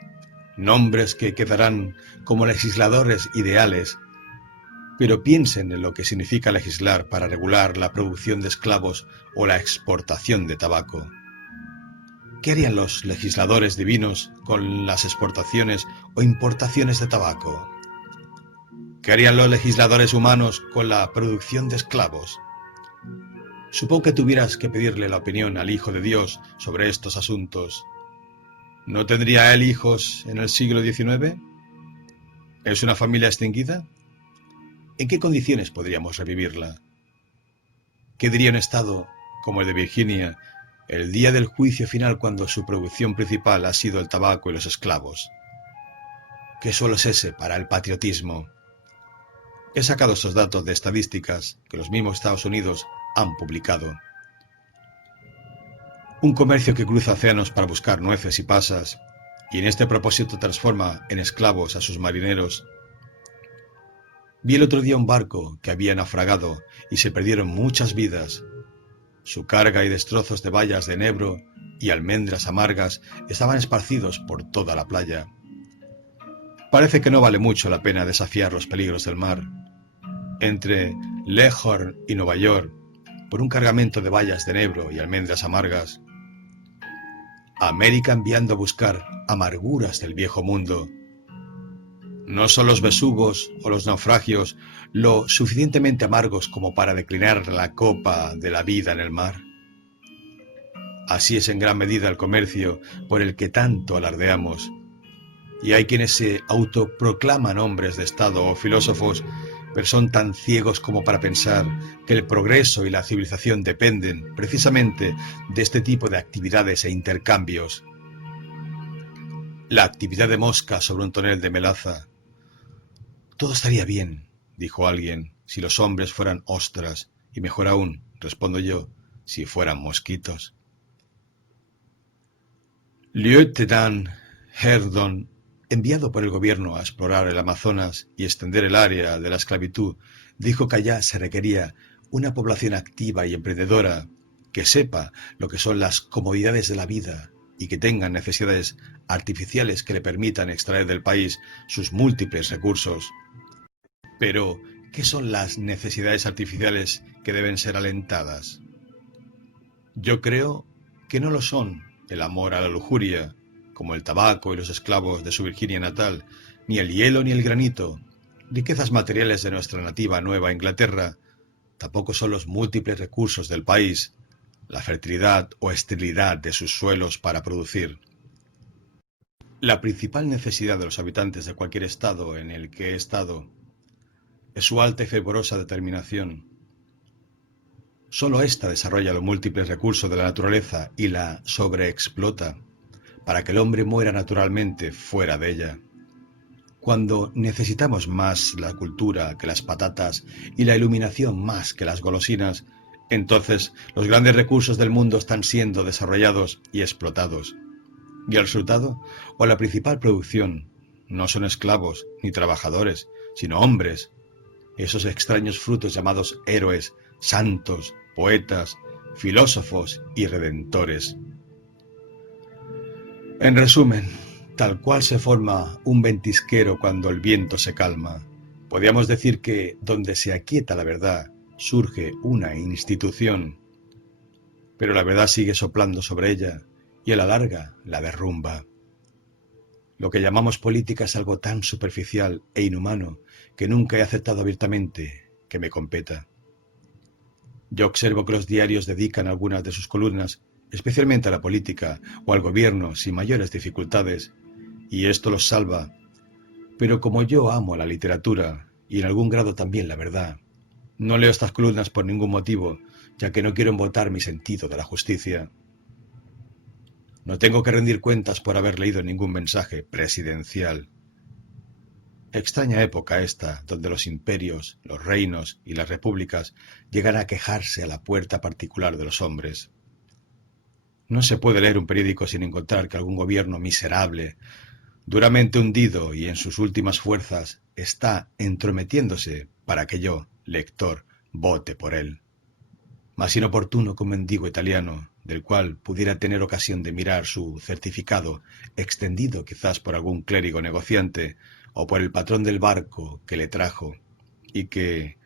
nombres que quedarán como legisladores ideales, pero piensen en lo que significa legislar para regular la producción de esclavos o la exportación de tabaco. ¿Qué harían los legisladores divinos con las exportaciones o importaciones de tabaco? ¿Qué harían los legisladores humanos con la producción de esclavos? Supongo que tuvieras que pedirle la opinión al Hijo de Dios sobre estos asuntos. ¿No tendría él hijos en el siglo XIX? ¿Es una familia extinguida? ¿En qué condiciones podríamos revivirla? ¿Qué diría un estado como el de Virginia el día del juicio final cuando su producción principal ha sido el tabaco y los esclavos? ¿Qué suelo es ese para el patriotismo? He sacado estos datos de estadísticas que los mismos Estados Unidos han publicado. Un comercio que cruza océanos para buscar nueces y pasas, y en este propósito transforma en esclavos a sus marineros. Vi el otro día un barco que había naufragado y se perdieron muchas vidas. Su carga y destrozos de bayas de enebro y almendras amargas estaban esparcidos por toda la playa. Parece que no vale mucho la pena desafiar los peligros del mar. Entre Leghorn y Nueva York, por un cargamento de bayas de enebro y almendras amargas. América enviando a buscar amarguras del viejo mundo. ¿No son los besugos o los naufragios lo suficientemente amargos como para declinar la copa de la vida en el mar? Así es en gran medida el comercio por el que tanto alardeamos. Y hay quienes se autoproclaman hombres de Estado o filósofos, pero son tan ciegos como para pensar que el progreso y la civilización dependen precisamente de este tipo de actividades e intercambios. La actividad de mosca sobre un tonel de melaza. Todo estaría bien, dijo alguien, si los hombres fueran ostras, y mejor aún, respondo yo, si fueran mosquitos. Lieutenant Herdon, enviado por el gobierno a explorar el Amazonas y extender el área de la esclavitud, dijo que allá se requería una población activa y emprendedora que sepa lo que son las comodidades de la vida y que tengan necesidades artificiales que le permitan extraer del país sus múltiples recursos. Pero, ¿qué son las necesidades artificiales que deben ser alentadas? Yo creo que no lo son el amor a la lujuria, como el tabaco y los esclavos de su Virginia natal, ni el hielo ni el granito, riquezas materiales de nuestra nativa Nueva Inglaterra, tampoco son los múltiples recursos del país, la fertilidad o esterilidad de sus suelos para producir. La principal necesidad de los habitantes de cualquier estado en el que he estado es su alta y fervorosa determinación. Solo ésta desarrolla los múltiples recursos de la naturaleza y la sobreexplota, para que el hombre muera naturalmente fuera de ella. Cuando necesitamos más la cultura que las patatas y la iluminación más que las golosinas, entonces los grandes recursos del mundo están siendo desarrollados y explotados. Y el resultado, o la principal producción, no son esclavos ni trabajadores, sino hombres, esos extraños frutos llamados héroes, santos, poetas, filósofos y redentores. En resumen, tal cual se forma un ventisquero cuando el viento se calma, podríamos decir que donde se aquieta la verdad, surge una institución, pero la verdad sigue soplando sobre ella y a la larga la derrumba. Lo que llamamos política es algo tan superficial e inhumano que nunca he aceptado abiertamente que me competa. Yo observo que los diarios dedican algunas de sus columnas especialmente a la política o al gobierno sin mayores dificultades, y esto los salva. Pero como yo amo la literatura y en algún grado también la verdad, no leo estas columnas por ningún motivo, ya que no quiero embotar mi sentido de la justicia. No tengo que rendir cuentas por haber leído ningún mensaje presidencial. Extraña época esta, donde los imperios, los reinos y las repúblicas llegan a quejarse a la puerta particular de los hombres. No se puede leer un periódico sin encontrar que algún gobierno miserable, duramente hundido y en sus últimas fuerzas, está entrometiéndose para que yo, lector, vote por él. Más inoportuno que un mendigo italiano, del cual pudiera tener ocasión de mirar su certificado, extendido quizás por algún clérigo negociante o por el patrón del barco que le trajo, y que,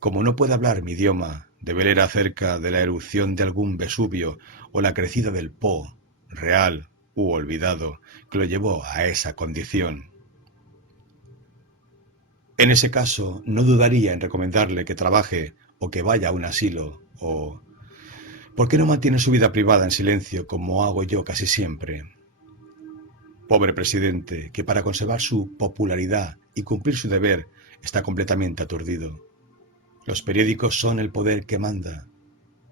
como no puede hablar mi idioma, debe leer acerca de la erupción de algún Vesubio o la crecida del Po, real u olvidado, que lo llevó a esa condición. En ese caso, no dudaría en recomendarle que trabaje o que vaya a un asilo o... ¿Por qué no mantiene su vida privada en silencio como hago yo casi siempre? Pobre presidente, que para conservar su popularidad y cumplir su deber está completamente aturdido. Los periódicos son el poder que manda.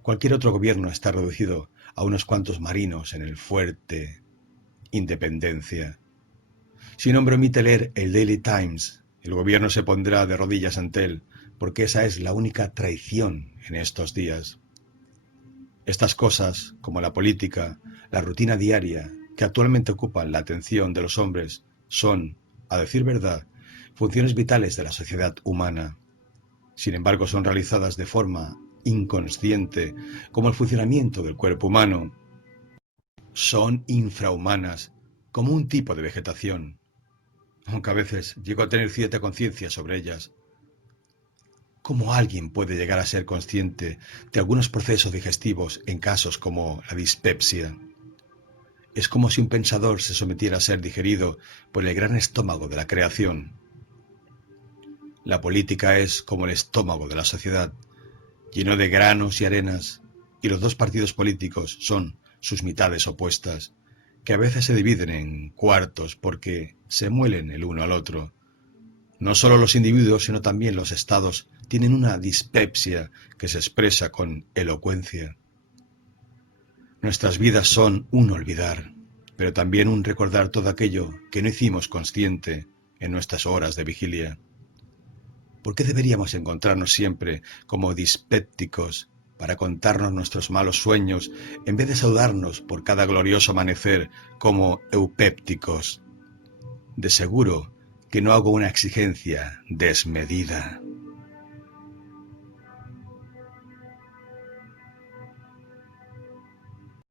Cualquier otro gobierno está reducido a unos cuantos marinos en el fuerte Independencia. Si un hombre omite leer el Daily Times, el gobierno se pondrá de rodillas ante él, porque esa es la única traición en estos días. Estas cosas, como la política, la rutina diaria, que actualmente ocupan la atención de los hombres, son, a decir verdad, funciones vitales de la sociedad humana. Sin embargo, son realizadas de forma inconsciente, como el funcionamiento del cuerpo humano. Son infrahumanas, como un tipo de vegetación, aunque a veces llego a tener cierta conciencia sobre ellas. ¿Cómo alguien puede llegar a ser consciente de algunos procesos digestivos en casos como la dispepsia? Es como si un pensador se sometiera a ser digerido por el gran estómago de la creación. La política es como el estómago de la sociedad, lleno de granos y arenas, y los dos partidos políticos son sus mitades opuestas, que a veces se dividen en cuartos porque se muelen el uno al otro. No solo los individuos, sino también los estados tienen una dispepsia que se expresa con elocuencia. Nuestras vidas son un olvidar, pero también un recordar todo aquello que no hicimos consciente en nuestras horas de vigilia. ¿Por qué deberíamos encontrarnos siempre como dispépticos para contarnos nuestros malos sueños en vez de saludarnos por cada glorioso amanecer como eupépticos? De seguro que no hago una exigencia desmedida.